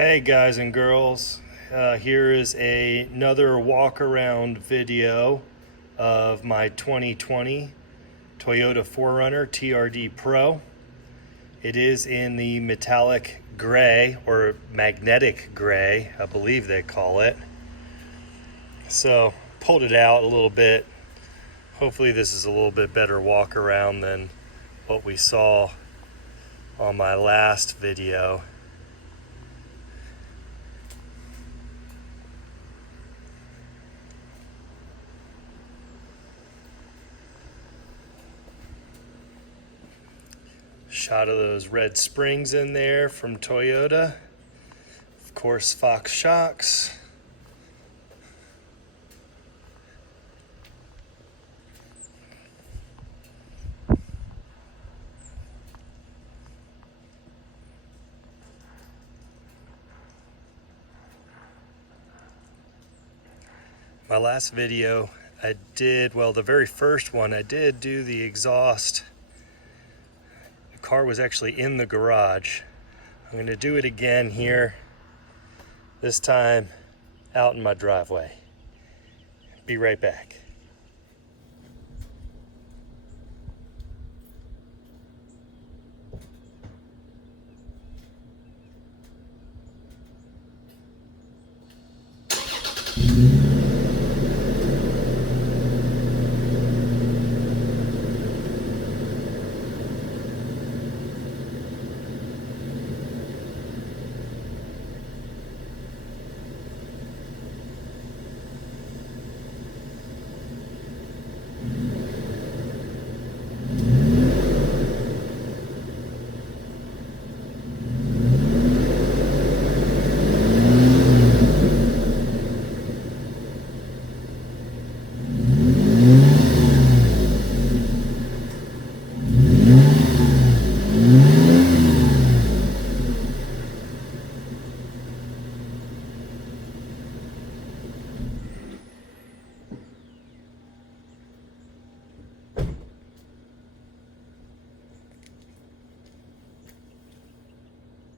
Hey guys and girls, here is another walk around video of my 2020 Toyota 4Runner TRD Pro. It is in the metallic gray or magnetic gray, I believe they call it. So pulled it out a little bit. Hopefully this is a little bit better walk around than what we saw on my last video. Shot of those red springs in there from Toyota. Of course, Fox shocks. My last video, the very first one, I did do the exhaust. The car was actually in the garage. I'm gonna do it again here, this time out in my driveway. Be right back.